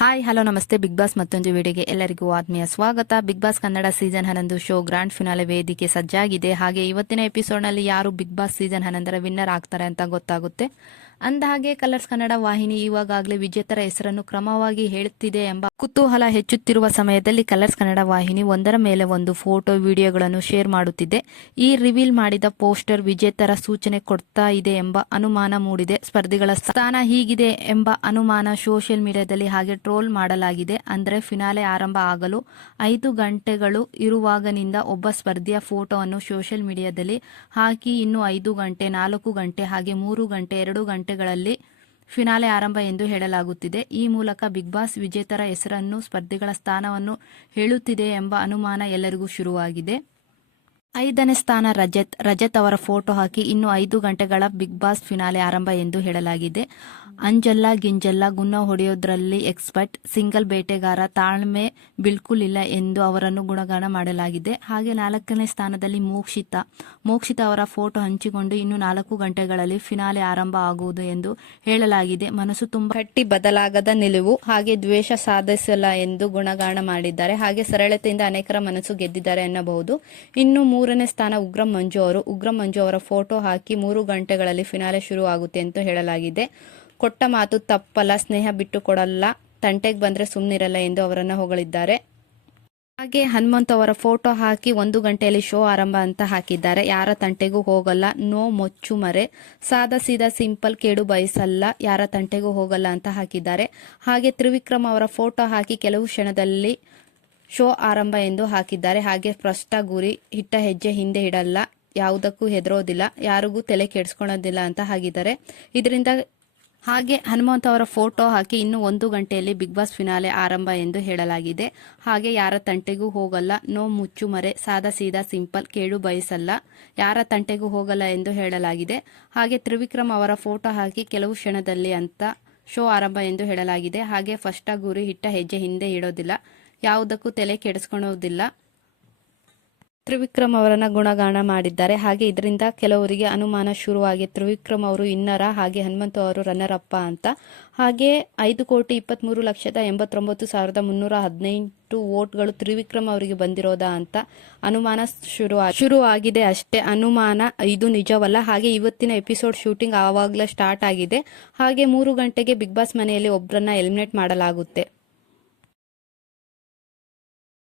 Hi hello ನಮಸ್ತೆ. Big boss ಮತ್ತೊಂದು ವಿಡಿಯೋಗೆ ಎಲ್ಲರಿಗೂ ಆತ್ಮೀಯ ಸ್ವಾಗತ. Big boss Kannada season 11 show grand finale ವೇದಿಕೆ ಸಜ್ಜಾಗಿದೆ. ಹಾಗೆ ಇವತ್ತಿನ ಎಪಿಸೋಡ್ನಲ್ಲಿ ಯಾರು ಬಿಗ್ ಬಾಸ್ ಸೀಸನ್ 11 ವಿನ್ನರ್ ಆಗ್ತಾರೆ ಅಂತ ಗೊತ್ತಾಗುತ್ತೆ. ಅಂದಹಾಗೆ ಕಲರ್ಸ್ ಕನ್ನಡ ವಾಹಿನಿ ಇವಾಗಲೇ ವಿಜೇತರ ಹೆಸರನ್ನು ಕ್ರಮವಾಗಿ ಹೇಳುತ್ತಿದೆ ಎಂಬ ಕುತೂಹಲ ಹೆಚ್ಚುತ್ತಿರುವ ಸಮಯದಲ್ಲಿ ಕಲರ್ಸ್ ಕನ್ನಡ ವಾಹಿನಿ ಒಂದರ ಮೇಲೆ ಒಂದು ಫೋಟೋ ವಿಡಿಯೋಗಳನ್ನು ಶೇರ್ ಮಾಡುತ್ತಿದೆ. ಈ ರಿವೀಲ್ ಮಾಡಿದ ಪೋಸ್ಟರ್ ವಿಜೇತರ ಸೂಚನೆ ಕೊಡ್ತಾ ಇದೆ ಎಂಬ ಅನುಮಾನ ಮೂಡಿದೆ. ಸ್ಪರ್ಧಿಗಳ ಸ್ಥಾನ ಹೀಗಿದೆ ಎಂಬ ಅನುಮಾನ ಸೋಷಿಯಲ್ ಮೀಡಿಯಾದಲ್ಲಿ ಹಾಗೆ ಟ್ರೋಲ್ ಮಾಡಲಾಗಿದೆ. ಅಂದರೆ ಫಿನಾಲೆ ಆರಂಭ ಆಗಲು 5 ಗಂಟೆಗಳು ಇರುವಾಗನಿಂದ ಒಬ್ಬ ಸ್ಪರ್ಧಿಯ ಫೋಟೋವನ್ನು ಸೋಷಿಯಲ್ ಮೀಡಿಯಾದಲ್ಲಿ ಹಾಕಿ ಇನ್ನು 5 ಗಂಟೆ, 4 ಗಂಟೆ ಹಾಗೆ 3 ಗಂಟೆ, 2 ಗಂಟೆಗಳಲ್ಲಿ ಫಿನಾಲೆ ಆರಂಭ ಎಂದು ಹೇಳಲಾಗುತ್ತಿದೆ. ಈ ಮೂಲಕ ಬಿಗ್ ಬಾಸ್ ವಿಜೇತರ ಹೆಸರನ್ನು, ಸ್ಪರ್ಧಿಗಳ ಸ್ಥಾನವನ್ನು ಹೇಳುತ್ತಿದೆ ಎಂಬ ಅನುಮಾನ ಎಲ್ಲರಿಗೂ ಶುರುವಾಗಿದೆ. 5ನೇ ಸ್ಥಾನ ರಜತ್ ಅವರ ಫೋಟೋ ಹಾಕಿ ಇನ್ನು 5 ಗಂಟೆಗಳ ಬಿಗ್ ಬಾಸ್ ಫಿನಾಲೆ ಆರಂಭ ಎಂದು ಹೇಳಲಾಗಿದೆ. ಅಂಜಲ್ಲ ಗಿಂಜಲ್ಲ, ಗುನ್ನ ಹೊಡೆಯೋದ್ರಲ್ಲಿ ಎಕ್ಸ್ಪರ್ಟ್, ಸಿಂಗಲ್ ಬೇಟೆಗಾರ, ತಾಳ್ಮೆ ಬಿಲ್ಕುಲ್ ಇಲ್ಲ ಎಂದು ಅವರನ್ನು ಗುಣಗಾನ ಮಾಡಲಾಗಿದೆ. ಹಾಗೆ 4ನೇ ಸ್ಥಾನದಲ್ಲಿ ಮೋಕ್ಷಿತಾ ಅವರ ಫೋಟೋ ಹಂಚಿಕೊಂಡು ಇನ್ನು 4 ಗಂಟೆಗಳಲ್ಲಿ ಫಿನಾಲೆ ಆರಂಭ ಆಗುವುದು ಎಂದು ಹೇಳಲಾಗಿದೆ. ಮನಸ್ಸು ತುಂಬಾ ಗಟ್ಟಿ, ಬದಲಾಗದ ನಿಲುವು, ಹಾಗೆ ದ್ವೇಷ ಸಾಧಿಸಲ್ಲ ಎಂದು ಗುಣಗಾನ ಮಾಡಿದ್ದಾರೆ. ಹಾಗೆ ಸರಳತೆಯಿಂದ ಅನೇಕರ ಮನಸ್ಸು ಗೆದ್ದಿದ್ದಾರೆ ಎನ್ನಬಹುದು. ಇನ್ನು 3ನೇ ಸ್ಥಾನ ಉಗ್ರಂ ಮಂಜು ಅವರ ಫೋಟೋ ಹಾಕಿ 3 ಗಂಟೆಗಳಲ್ಲಿ ಫಿನಾಲೆ ಶುರು ಆಗುತ್ತೆ ಎಂದು ಹೇಳಲಾಗಿದೆ. ಕೊಟ್ಟ ಮಾತು ತಪ್ಪಲ್ಲ, ಸ್ನೇಹ ಬಿಟ್ಟು ಕೊಡಲ್ಲ, ತಂಟೆಗೆ ಬಂದ್ರೆ ಸುಮ್ಮನಿರಲ್ಲ ಎಂದು ಅವರನ್ನು ಹೊಗಳಿದ್ದಾರೆ. ಹಾಗೆ ಹನುಮಂತ್ ಅವರ ಫೋಟೋ ಹಾಕಿ 1 ಗಂಟೆಯಲ್ಲಿ ಶೋ ಆರಂಭ ಅಂತ ಹಾಕಿದ್ದಾರೆ. ಯಾರ ತಂಟೆಗೂ ಹೋಗಲ್ಲ, ನೋ ಮೊಚ್ಚು ಮರೆ, ಸಾದಾ ಸೀದಾ ಸಿಂಪಲ್, ಕೇಡು ಬಯಸಲ್ಲ, ಯಾರ ತಂಟೆಗೂ ಹೋಗಲ್ಲ ಅಂತ ಹಾಕಿದ್ದಾರೆ. ಹಾಗೆ ತ್ರಿವಿಕ್ರಮ್ ಅವರ ಫೋಟೋ ಹಾಕಿ ಕೆಲವು ಕ್ಷಣದಲ್ಲಿ ಶೋ ಆರಂಭ ಎಂದು ಹಾಕಿದ್ದಾರೆ. ಹಾಗೆ ಸ್ಪಷ್ಟ ಗುರಿ, ಇಟ್ಟ ಹೆಜ್ಜೆ ಹಿಂದೆ ಇಡಲ್ಲ, ಯಾವುದಕ್ಕೂ ಹೆದರೋದಿಲ್ಲ, ಯಾರಿಗೂ ತಲೆ ಕೆಡಿಸ್ಕೊಳ್ಳೋದಿಲ್ಲ ಅಂತ ಹಾಕಿದ್ದಾರೆ. ಇದರಿಂದ ಹಾಗೆ ಹನುಮಂತ್ ಅವರ ಫೋಟೋ ಹಾಕಿ ಇನ್ನು 1 ಗಂಟೆಯಲ್ಲಿ ಬಿಗ್ ಬಾಸ್ ಫಿನಾಲೆ ಆರಂಭ ಎಂದು ಹೇಳಲಾಗಿದೆ. ಹಾಗೆ ಯಾರ ತಂಟೆಗೂ ಹೋಗಲ್ಲ, ನೋ ಮುಚ್ಚು ಮರೆ, ಸಾದಾ ಸೀದಾ ಸಿಂಪಲ್, ಕೇಡು ಬಯಸಲ್ಲ, ಯಾರ ತಂಟೆಗೂ ಹೋಗಲ್ಲ ಎಂದು ಹೇಳಲಾಗಿದೆ. ಹಾಗೆ ತ್ರಿವಿಕ್ರಮ್ ಅವರ ಫೋಟೋ ಹಾಕಿ ಕೆಲವು ಕ್ಷಣದಲ್ಲಿ ಅಂತ ಶೋ ಆರಂಭ ಎಂದು ಹೇಳಲಾಗಿದೆ. ಹಾಗೆ ಫಸ್ಟ್ ಗುರಿ, ಇಟ್ಟ ಹೆಜ್ಜೆ ಹಿಂದೆ ಇಡೋದಿಲ್ಲ, ಯಾವುದಕ್ಕೂ ತಲೆ ಕೆಡಿಸ್ಕೊಳ್ಳೋದಿಲ್ಲ, ತ್ರಿವಿಕ್ರಮ್ ಅವರನ್ನ ಗುಣಗಾನ ಮಾಡಿದ್ದಾರೆ. ಹಾಗೆ ಇದರಿಂದ ಕೆಲವರಿಗೆ ಅನುಮಾನ ಶುರುವಾಗಿ ತ್ರಿವಿಕ್ರಮ್ ಅವರು ಇನ್ನರ, ಹಾಗೆ ಹನುಮಂತ ಅವರು ರನ್ನರ್ ಅಪ್ಪ ಅಂತ. ಹಾಗೆ 5,23,89,318 ವೋಟ್ಗಳು ತ್ರಿವಿಕ್ರಮ್ ಅವರಿಗೆ ಬಂದಿರೋದಾ ಅಂತ ಅನುಮಾನ ಶುರುವಾಗಿದೆ ಅಷ್ಟೇ. ಅನುಮಾನ ಇದು ನಿಜವಲ್ಲ. ಹಾಗೆ ಇವತ್ತಿನ ಎಪಿಸೋಡ್ ಶೂಟಿಂಗ್ ಆವಾಗಲೇ ಸ್ಟಾರ್ಟ್ ಆಗಿದೆ. ಹಾಗೆ 3 ಗಂಟೆಗೆ ಬಿಗ್ ಬಾಸ್ ಮನೆಯಲ್ಲಿ ಒಬ್ಬರನ್ನ ಎಲಿಮಿನೇಟ್ ಮಾಡಲಾಗುತ್ತೆ.